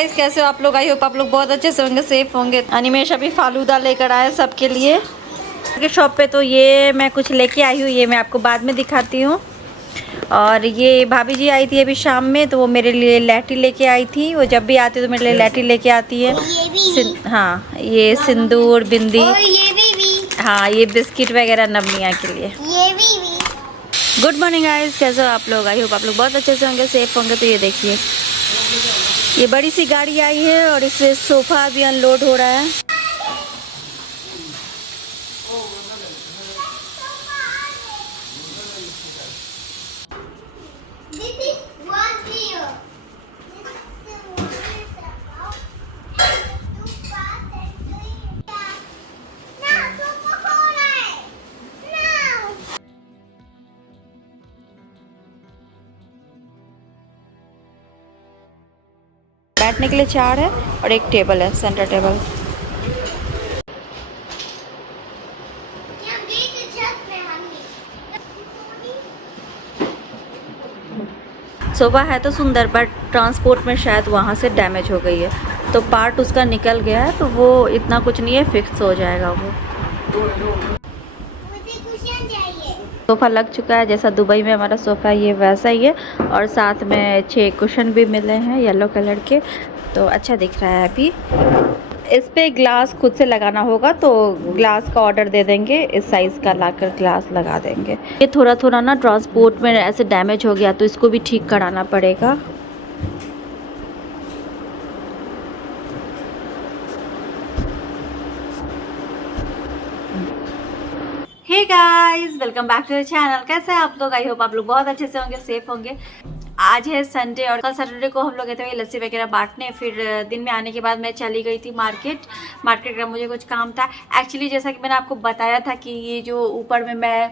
Guys, कैसे हो आप लोग? आई होप आप लोग बहुत अच्छे से होंगे, सेफ होंगे। अनिमेश अभी फालूदा लेकर आया सबके लिए के शॉप पे। तो ये मैं कुछ लेके आई हूँ, ये मैं आपको बाद में दिखाती हूँ। और ये भाभी जी आई थी अभी शाम में, तो वो मेरे लिए लैटी लेके आई थी। वो जब भी आती है तो मेरे लिए लैटी लेके आती है। हाँ, ये सिंदूर, बिंदी, हाँ ये बिस्किट वगैरह नवनिया के लिए। गुड मॉर्निंग गाइस, कैसे हो आप लोग? आई होप आप लोग बहुत अच्छे से होंगे, सेफ होंगे। तो ये देखिए, ये बड़ी सी गाड़ी आई है और इससे सोफा भी अनलोड हो रहा है। बैठने के लिए 4 है और एक टेबल है, सेंटर टेबल। सोफा है तो सुंदर, बट ट्रांसपोर्ट में शायद वहाँ से डैमेज हो गई है, तो पार्ट उसका निकल गया है। तो वो इतना कुछ नहीं है, फिक्स हो जाएगा वो। सोफ़ा लग चुका है, जैसा दुबई में हमारा सोफ़ा है ये वैसा ही है। और साथ में 6 कुशन भी मिले हैं येलो कलर के, तो अच्छा दिख रहा है। अभी इस पे ग्लास खुद से लगाना होगा, तो ग्लास का ऑर्डर दे देंगे, इस साइज़ का लाकर ग्लास लगा देंगे। ये थोड़ा थोड़ा ना ट्रांसपोर्ट में ऐसे डैमेज हो गया, तो इसको भी ठीक कराना पड़ेगा। Hey guys, welcome back to the channel. कैसे हैं आप लोग? आई होप आप लोग बहुत अच्छे से होंगे, सेफ होंगे। आज है संडे और कल सैटरडे को हम लोग गए थे लस्सी वगैरह बांटने। फिर दिन में आने के बाद मैं चली गई थी मार्केट का मुझे कुछ काम था। एक्चुअली जैसा कि मैंने आपको बताया था कि ये जो ऊपर में मैं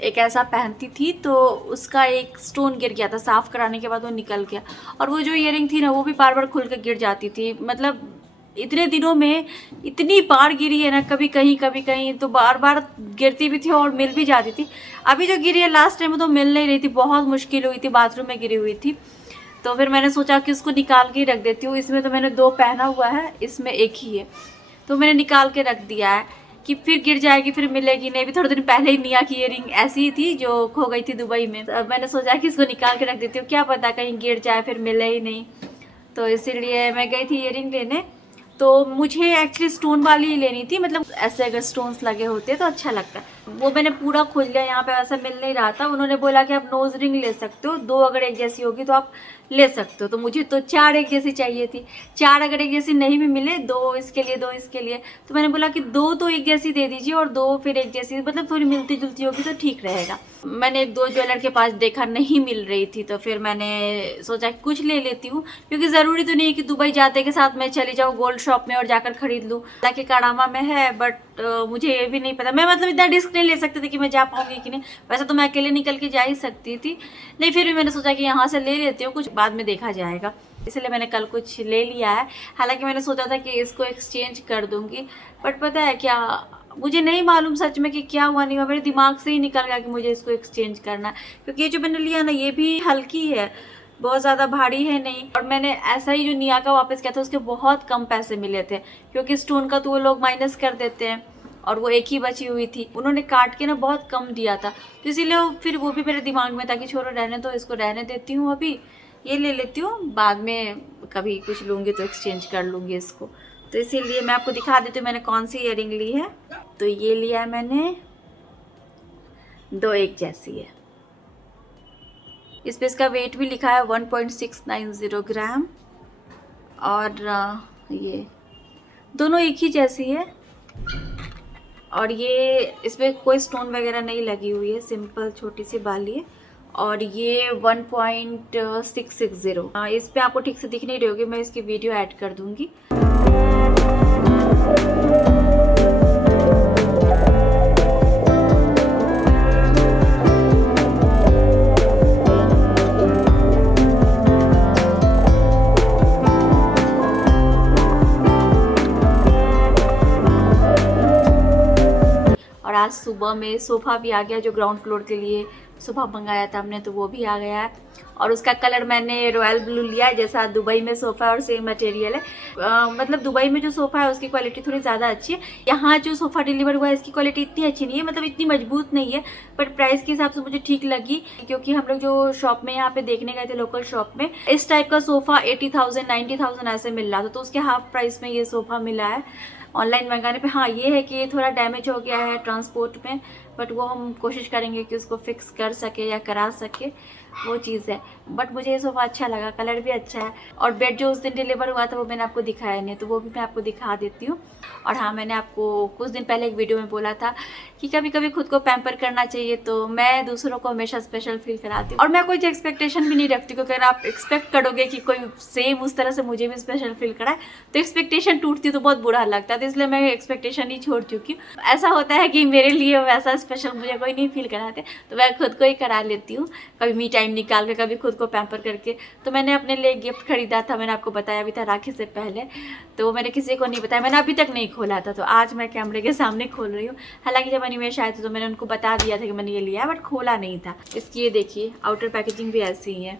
एक ऐसा पहनती थी, तो उसका एक स्टोन गिर गया था। साफ़ कराने के बाद वो निकल गया, और वो जो ईयरिंग थी ना, वो भी बार बार खुल कर गिर जाती थी। मतलब इतने दिनों में इतनी बार गिरी है ना, कभी कहीं तो बार बार गिरती भी थी और मिल भी जाती थी। अभी जो गिरी है लास्ट टाइम तो मिल नहीं रही थी, बहुत मुश्किल हुई थी, बाथरूम में गिरी हुई थी। तो फिर मैंने सोचा कि उसको निकाल के ही रख देती हूँ। इसमें तो मैंने 2 पहना हुआ है, इसमें एक ही है, तो मैंने निकाल के रख दिया है कि फिर गिर जाएगी, फिर मिलेगी नहीं। भी थोड़े दिन पहले ही निया की ईयरिंग ऐसी ही थी जो खो गई थी दुबई में। तो अब मैंने सोचा कि इसको निकाल के रख देती हूँ, क्या पता कहीं गिर जाए फिर मिले ही नहीं। तो इसीलिए मैं गई थी ईयरिंग लेने। तो मुझे एक्चुअली स्टोन वाली ही लेनी थी, मतलब ऐसे अगर स्टोन्स लगे होते तो अच्छा लगता है। वो मैंने पूरा खोज लिया, यहाँ पे वैसा मिल नहीं रहा था। उन्होंने बोला कि आप नोज रिंग ले सकते हो, 2 अगर एक जैसी होगी तो आप ले सकते हो। तो मुझे तो 4 एक जैसी चाहिए थी। 4 अगर एक जैसी नहीं भी मिले, 2 इसके लिए 2 इसके लिए, तो मैंने बोला कि 2 तो एक जैसी दे दीजिए और 2 फिर एक जैसी, मतलब थोड़ी मिलती जुलती होगी तो ठीक रहेगा। मैंने 1-2 ज्वेलर के पास देखा, नहीं मिल रही थी, तो फिर मैंने सोचा कि कुछ ले लेती हूँ, क्योंकि ज़रूरी तो नहीं है कि दुबई जाते के साथ मैं चली जाऊँ गोल्ड शॉप में और जाकर खरीद लूँ। हालांकि कड़ामा में है, बट मुझे ये भी नहीं पता। मैं मतलब इतना रिस्क नहीं ले सकती थी कि मैं जा पाऊँगी कि नहीं। वैसे तो मैं अकेले निकल के जा ही सकती थी, नहीं फिर भी मैंने सोचा कि यहाँ से ले लेती हूँ, कुछ बाद में देखा जाएगा। इसलिए मैंने कल कुछ ले लिया है। हालांकि मैंने सोचा था कि इसको एक्सचेंज कर दूँगी, बट पता है क्या, मुझे नहीं मालूम सच में कि क्या हुआ नहीं हुआ, मेरे दिमाग से ही निकल गया कि मुझे इसको एक्सचेंज करना है। क्योंकि ये जो मैंने लिया ना, ये भी हल्की है, बहुत ज़्यादा भारी है नहीं। और मैंने ऐसा ही जो निया का वापस किया था, उसके बहुत कम पैसे मिले थे, क्योंकि स्टोन का तो वो लोग माइनस कर देते हैं, और वो एक ही बची हुई थी, उन्होंने काट के ना बहुत कम दिया था। तो इसीलिए फिर वो भी मेरे दिमाग में था कि छोड़ो रहने दो, इसको रहने देती हूँ, अभी ये ले लेती हूँ, बाद में कभी कुछ लूँगी तो एक्सचेंज कर लूँगी इसको। तो इसीलिए मैं आपको दिखा देती हूँ मैंने कौन सी ईयरिंग ली है। तो ये लिया है मैंने, 2 एक जैसी है। इस पे इसका वेट भी लिखा है 1.690 ग्राम। और ये दोनों एक ही जैसी है, और ये इस पर कोई स्टोन वगैरह नहीं लगी हुई है, सिंपल छोटी सी बाली है। और ये 1.660। इस पे आपको ठीक से दिख नहीं रही होगी, मैं इसकी वीडियो ऐड कर दूंगी। और आज सुबह में सोफ़ा भी आ गया जो ग्राउंड फ्लोर के लिए सुबह मंगाया था हमने, तो वो भी आ गया है। और उसका कलर मैंने रॉयल ब्लू लिया है, जैसा दुबई में सोफ़ा है और सेम मटेरियल है। मतलब दुबई में जो सोफ़ा है उसकी क्वालिटी थोड़ी ज़्यादा अच्छी है। यहाँ जो सोफ़ा डिलीवर हुआ है इसकी क्वालिटी इतनी अच्छी नहीं है, मतलब इतनी मजबूत नहीं है, बट प्राइस के हिसाब से मुझे ठीक लगी। क्योंकि हम लोग जो शॉप में यहाँ पे देखने गए थे लोकल शॉप में, इस टाइप का सोफ़ा 80,000 90,000 ऐसे मिल रहा था, तो उसके हाफ प्राइस में ये सोफ़ा मिला है ऑनलाइन मंगाने पे। हाँ ये है कि ये थोड़ा डैमेज हो गया है ट्रांसपोर्ट में, बट वो हम कोशिश करेंगे कि उसको फिक्स कर सके या करा सके, वो चीज़ है। बट मुझे ये सोफ़ा अच्छा लगा, कलर भी अच्छा है। और बेड जो उस दिन डिलीवर हुआ था वो मैंने आपको दिखाया नहीं, तो वो भी मैं आपको दिखा देती हूँ। और हाँ, मैंने आपको कुछ दिन पहले एक वीडियो में बोला था कि कभी कभी खुद को पैम्पर करना चाहिए, तो मैं दूसरों को हमेशा स्पेशल फील कराती हूँ। और मैं कोई एक्सपेक्टेशन भी नहीं रखती, क्योंकि अगर आप एक्सपेक्ट करोगे कि कोई सेम उस तरह से मुझे भी स्पेशल फील कराए, तो एक्सपेक्टेशन टूटती तो बहुत बुरा लगता है। तो इसलिए मैं एक्सपेक्टेशन ही छोड़ चुकी हूँ। ऐसा होता है कि मेरे लिए वैसा स्पेशल मुझे कोई नहीं फील कराते, तो मैं खुद को ही करा लेती हूँ, कभी मी टाइम निकाल के, कभी खुद को पैम्पर करके। तो मैंने अपने लिए गिफ्ट खरीदा था, मैंने आपको बताया भी था राखी से पहले, तो मैंने किसी को नहीं बताया, मैंने अभी तक नहीं खोला था। तो आज मैं कैमरे के सामने खोल रही हूँ। हालांकि जब अनिमेश आए थे तो मैंने उनको बता दिया था कि मैंने ये लिया है, बट खोला नहीं था। इसकी ये देखिए आउटर पैकेजिंग भी ऐसी ही है।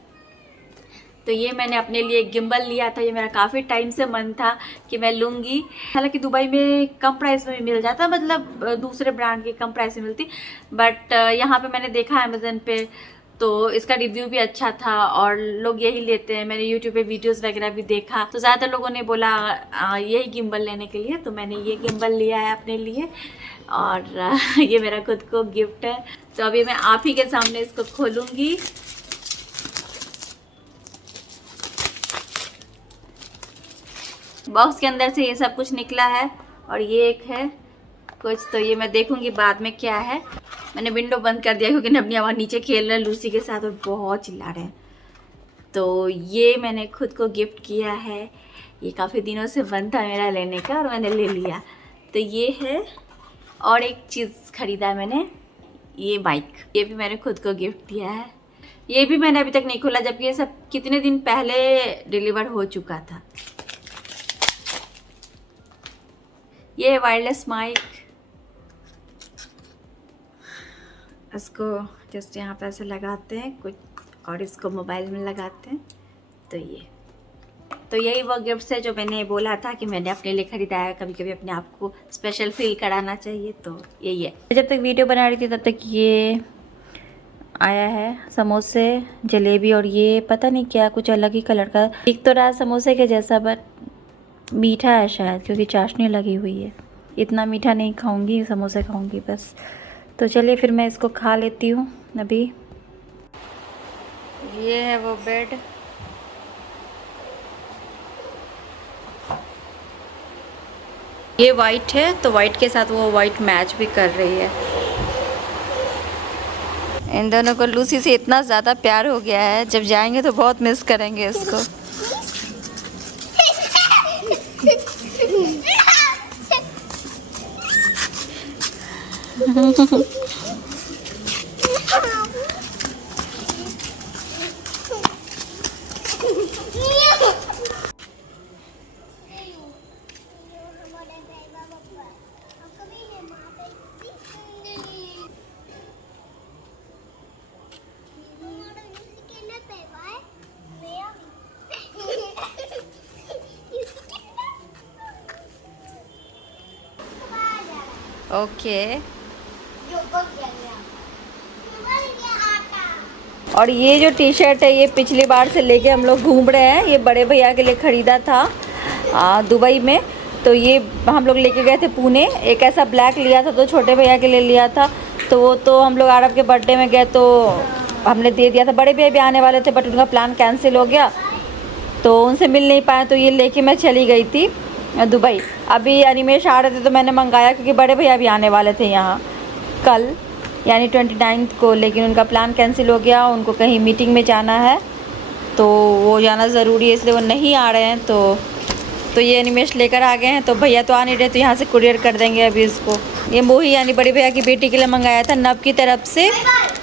तो ये मैंने अपने लिए गिम्बल लिया था, ये मेरा काफ़ी टाइम से मन था कि मैं लूँगी। हालांकि दुबई में कम प्राइस में भी मिल जाता, मतलब दूसरे ब्रांड की कम प्राइस में मिलती, बट यहाँ पे मैंने देखा अमेज़न पे, तो इसका रिव्यू भी अच्छा था और लोग यही लेते हैं। मैंने यूट्यूब पे वीडियोस वगैरह भी देखा, तो ज़्यादातर लोगों ने बोला यही गिम्बल लेने के लिए, तो मैंने ये गिम्बल लिया है अपने लिए। और ये मेरा खुद को गिफ्ट है। तो अभी मैं आप ही के सामने इसको खोलूँगी। बॉक्स के अंदर से ये सब कुछ निकला है, और ये एक है कुछ, तो ये मैं देखूंगी बाद में क्या है। मैंने विंडो बंद कर दिया क्योंकि नबनी आवाज़ नीचे खेल रहे हैं लूसी के साथ और बहुत चिल्ला रहे हैं। तो ये मैंने खुद को गिफ्ट किया है, ये काफ़ी दिनों से मन था मेरा लेने का और मैंने ले लिया। तो ये है, और एक चीज़ ख़रीदा मैंने, ये बाइक, ये भी मैंने खुद को गिफ्ट दिया है। ये भी मैंने अभी तक नहीं खोला, जबकि ये सब कितने दिन पहले डिलीवर हो चुका था। ये वायरलेस माइक, इसको जस्ट यहाँ पे ऐसे लगाते हैं कुछ, और इसको मोबाइल में लगाते हैं। तो यही वो गिफ्ट्स है जो मैंने बोला था कि मैंने अपने लिए ख़रीदा है। कभी कभी अपने आप को स्पेशल फील कराना चाहिए, तो यही है। जब तक वीडियो बना रही थी तब तक ये आया है समोसे, जलेबी, और ये पता नहीं क्या, कुछ अलग ही कलर का दिख तो रहा समोसे के जैसा, बट मीठा है शायद, क्योंकि चाशनी लगी हुई है। इतना मीठा नहीं खाऊंगी, समोसे खाऊंगी बस। तो चलिए फिर मैं इसको खा लेती हूँ अभी। ये है वो बेड, ये वाइट है, तो वाइट के साथ वो वाइट मैच भी कर रही है। इन दोनों को लूसी से इतना ज़्यादा प्यार हो गया है, जब जाएंगे तो बहुत मिस करेंगे इसको। ओके। और ये जो टी शर्ट है, ये पिछली बार से लेके हम लोग घूम रहे हैं। ये बड़े भैया के लिए ख़रीदा था दुबई में, तो ये हम लोग लेके गए थे पुणे। एक ऐसा ब्लैक लिया था, तो छोटे भैया के लिए लिया था, तो वो तो हम लोग आरब के बर्थडे में गए तो हमने दे दिया था। बड़े भैया भी आने वाले थे, बट उनका प्लान कैंसिल हो गया, तो उनसे मिल नहीं पाए, तो ये लेके मैं चली गई थी दुबई। अभी अनिमेश आ रहे थे तो मैंने मंगाया, क्योंकि बड़े भैया भी आने वाले थे यहाँ कल, यानी 29 को, लेकिन उनका प्लान कैंसिल हो गया। उनको कहीं मीटिंग में जाना है, तो वो जाना ज़रूरी है, इसलिए वो नहीं आ रहे हैं। तो ये अनिमेश लेकर आ गए हैं। तो भैया तो आ नहीं रहे, तो यहाँ से कुरियर कर देंगे अभी इसको। ये मोही यानी बड़ी भैया की बेटी के लिए मंगाया था नब की तरफ से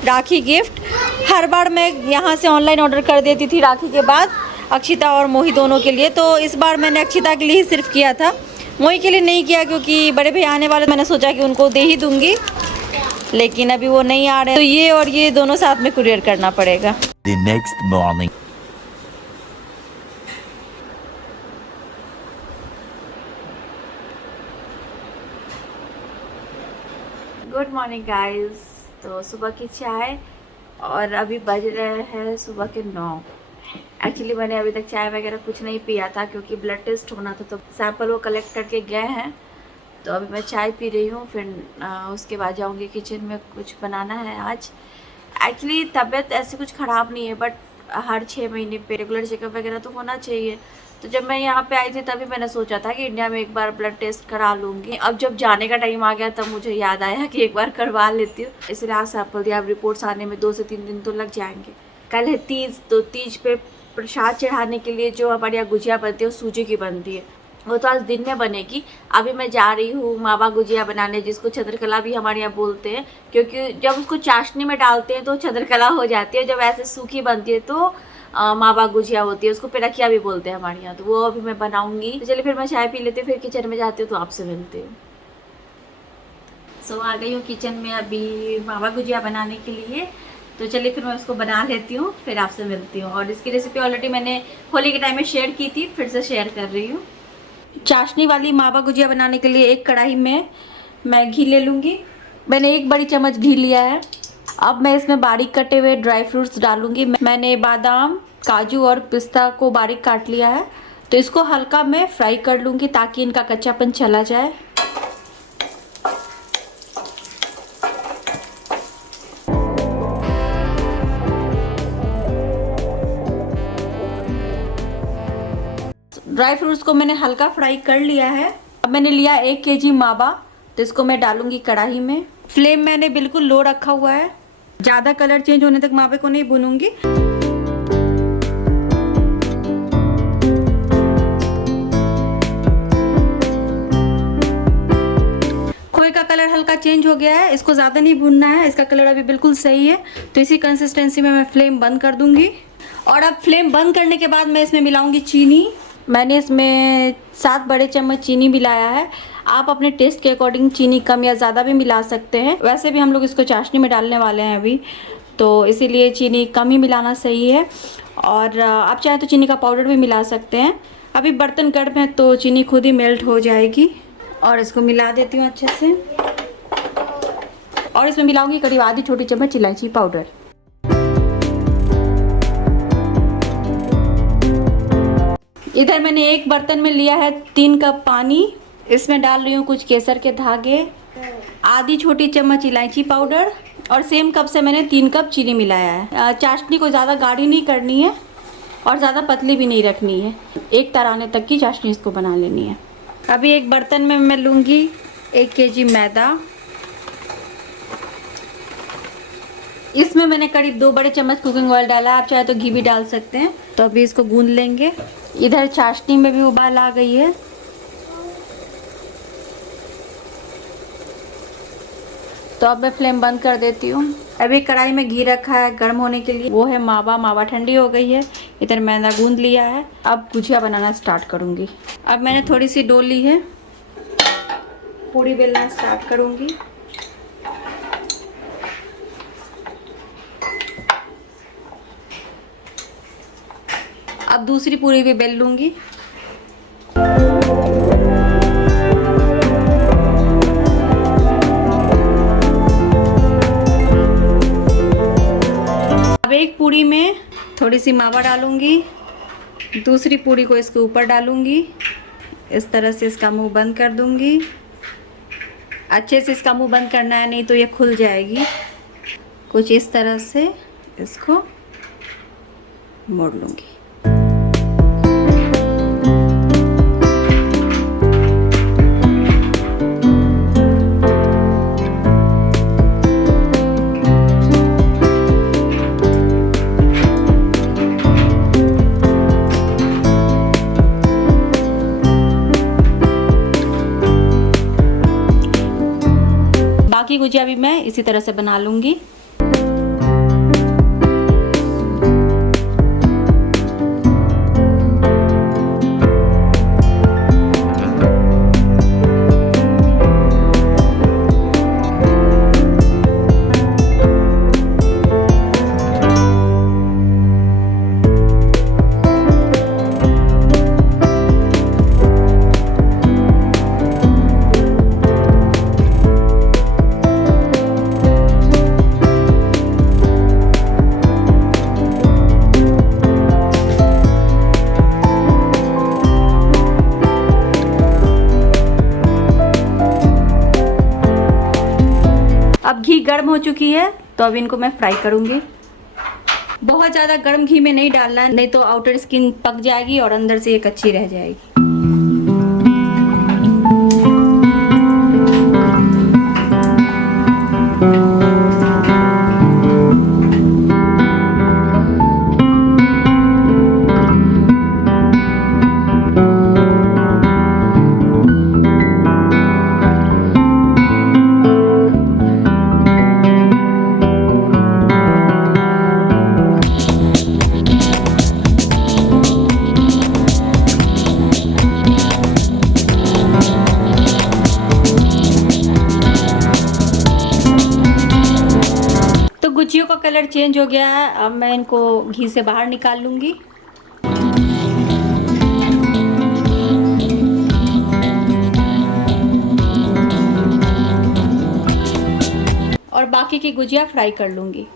राखी गिफ्ट। हर बार मैं यहाँ से ऑनलाइन ऑर्डर कर देती थी राखी के बाद, अक्षिता और मोही दोनों के लिए। तो इस बार मैंने अक्षिता के लिए ही सिर्फ किया था, मोही के लिए नहीं किया, क्योंकि बड़े भैया आने वाले, मैंने सोचा कि उनको दे ही दूँगी। लेकिन अभी वो नहीं आ रहे, तो ये और ये दोनों साथ में कुरियर करना पड़ेगा। The next morning. Good morning guys. तो सुबह की चाय और अभी बज रहे हैं सुबह के 9। एक्चुअली मैंने अभी तक चाय वगैरह कुछ नहीं पिया था क्योंकि ब्लड टेस्ट होना था, तो सैंपल वो कलेक्ट करके गए हैं। तो अभी मैं चाय पी रही हूँ, फिर उसके बाद जाऊँगी किचन में, कुछ बनाना है आज। एक्चुअली तबीयत ऐसे कुछ ख़राब नहीं है, बट हर 6 महीने पे रेगुलर चेकअप वगैरह तो होना चाहिए। तो जब मैं यहाँ पे आई थी तभी मैंने सोचा था कि इंडिया में एक बार ब्लड टेस्ट करा लूँगी। अब जब जाने का टाइम आ गया तब मुझे याद आया कि एक बार करवा लेती हूँ, इसलिए आज सैंपल दिया। अब रिपोर्ट्स आने में 2 से 3 दिन तो लग जाएंगे। कल है तीज, तो तीज पे प्रसाद चढ़ाने के लिए जो हमारे यहाँ गुजिया बनती है वो सूजी की बनती है, वो तो आज दिन में बनेगी। अभी मैं जा रही हूँ मावा गुजिया बनाने, जिसको चंद्रकला भी हमारे यहाँ बोलते हैं, क्योंकि जब उसको चाशनी में डालते हैं तो चंद्रकला हो जाती है, जब ऐसे सूखी बनती है तो मावा गुजिया होती है, उसको पिरकिया भी बोलते हैं हमारे यहाँ। तो वो अभी मैं बनाऊंगी। तो चलिए फिर मैं चाय पी लेती हूँ, फिर किचन में जाती हूँ तो आपसे मिलती हूँ। सो आ गई हूँ किचन में अभी मावा गुजिया बनाने के लिए। तो चलिए फिर मैं उसको बना लेती हूँ, फिर आपसे मिलती हूँ। और इसकी रेसिपी ऑलरेडी मैंने होली के टाइम में शेयर की थी, फिर से शेयर कर रही हूँ। चाशनी वाली मावा गुजिया बनाने के लिए एक कढ़ाई में मैं घी ले लूँगी। मैंने 1 बड़ी चम्मच घी लिया है। अब मैं इसमें बारीक कटे हुए ड्राई फ्रूट्स डालूँगी। मैंने बादाम, काजू और पिस्ता को बारीक काट लिया है, तो इसको हल्का मैं फ्राई कर लूँगी ताकि इनका कच्चापन चला जाए। ड्राई फ्रूट्स को मैंने हल्का फ्राई कर लिया है। अब मैंने लिया 1 केजी मावा, तो इसको मैं डालूंगी कढ़ाई में। फ्लेम मैंने बिल्कुल लो रखा हुआ है, ज़्यादा कलर चेंज होने तक मावे को नहीं भूनूंगी। खोए का कलर हल्का चेंज हो गया है, इसको ज़्यादा नहीं भूनना है, इसका कलर अभी बिल्कुल सही है। तो इसी कंसिस्टेंसी में मैं फ्लेम बंद कर दूंगी। और अब फ्लेम बंद करने के बाद मैं इसमें मिलाऊंगी चीनी। मैंने इसमें 7 बड़े चम्मच चीनी मिलाया है। आप अपने टेस्ट के अकॉर्डिंग चीनी कम या ज़्यादा भी मिला सकते हैं। वैसे भी हम लोग इसको चाशनी में डालने वाले हैं अभी, तो इसीलिए चीनी कम ही मिलाना सही है। और आप चाहे तो चीनी का पाउडर भी मिला सकते हैं। अभी बर्तन गर्म है तो चीनी खुद ही मेल्ट हो जाएगी। और इसको मिला देती हूँ अच्छे से। और इसमें मिलाऊंगी करीब आधी छोटी चम्मच इलायची पाउडर। इधर मैंने एक बर्तन में लिया है 3 कप पानी। इसमें डाल रही हूँ कुछ केसर के धागे, आधी छोटी चम्मच इलायची पाउडर, और सेम कप से मैंने 3 कप चीनी मिलाया है। चाशनी को ज़्यादा गाढ़ी नहीं करनी है और ज़्यादा पतली भी नहीं रखनी है, एक तराने तक की चाशनी इसको बना लेनी है। अभी एक बर्तन में मैं लूँगी 1 केजी मैदा। इसमें मैंने करीब 2 बड़े चम्मच कुकिंग ऑयल डाला है, आप चाहे तो घी भी डाल सकते हैं। तो अभी इसको गूंद लेंगे। इधर चाशनी में भी उबाल आ गई है, तो अब मैं फ्लेम बंद कर देती हूँ। अभी कढ़ाई में घी रखा है गर्म होने के लिए, वो है मावा ठंडी हो गई है। इधर मैदा गूंद लिया है। अब गुजिया बनाना स्टार्ट करूँगी। अब मैंने थोड़ी सी डो ली है, पूरी बेलना स्टार्ट करूँगी। अब दूसरी पूरी भी बेल लूँगी। अब एक पूरी में थोड़ी सी मावा डालूँगी, दूसरी पूरी को इसके ऊपर डालूँगी। इस तरह से इसका मुंह बंद कर दूँगी। अच्छे से इसका मुंह बंद करना है, नहीं तो ये खुल जाएगी। कुछ इस तरह से इसको मोड़ लूँगी। बाकी गुजिया भी मैं इसी तरह से बना लूँगी। अब घी गर्म हो चुकी है तो अब इनको मैं फ्राई करूँगी। बहुत ज़्यादा गर्म घी में नहीं डालना है, नहीं तो आउटर स्किन पक जाएगी और अंदर से ये कच्ची रह जाएगी। गुजियों का कलर चेंज हो गया है, अब मैं इनको घी से बाहर निकाल लूँगी। और बाकी की गुजिया फ्राई कर लूँगी।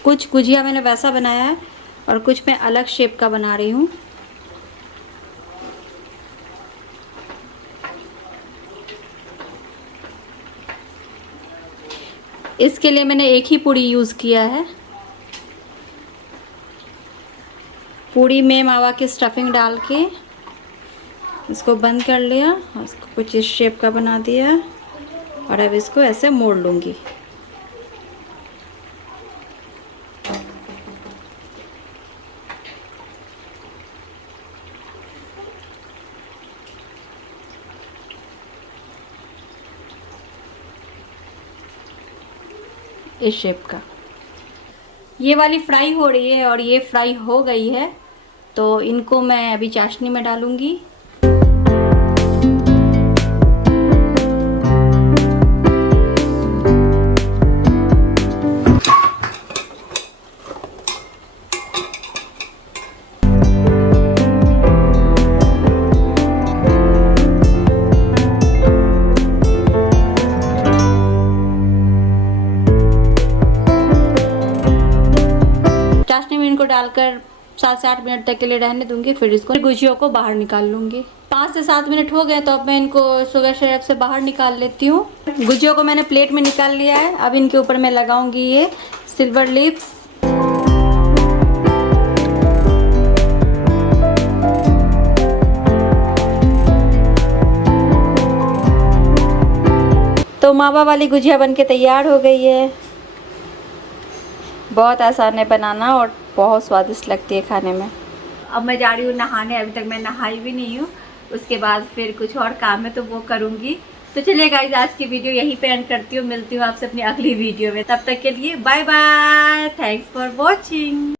कुछ गुजिया मैंने वैसा बनाया है और कुछ मैं अलग शेप का बना रही हूँ। इसके लिए मैंने एक ही पूड़ी यूज़ किया है। पूड़ी में मावा की स्टफिंग डाल के इसको बंद कर लिया और इसको कुछ इस शेप का बना दिया और अब इसको ऐसे मोड़ लूँगी। इस शेप का ये वाली फ्राई हो रही है और ये फ्राई हो गई है, तो इनको मैं अभी चाशनी में डालूंगी। चाशनी में इनको डालकर 7 से 8 मिनट तक के लिए रहने दूंगी, फिर इसको गुजियों को बाहर निकाल लूंगी। 5 से 7 मिनट हो गए तो अब मैं इनको शुगर सिरप से बाहर निकाल लेती हूँ। गुजियों को मैंने प्लेट में निकाल लिया है। अब इनके ऊपर मैं लगाऊंगी ये सिल्वर लिप्स। तो मावा वाली गुजिया बनके तैयार हो गई है। बहुत आसान है बनाना और बहुत स्वादिष्ट लगती है खाने में। अब मैं जा रही हूँ नहाने, अभी तक मैं नहाई भी नहीं हूँ। उसके बाद फिर कुछ और काम है तो वो करूँगी। तो चलिए गाइस, आज की वीडियो यहीं पे एंड करती हूँ। मिलती हूँ आपसे अपनी अगली वीडियो में। तब तक के लिए bye bye, thanks for watching.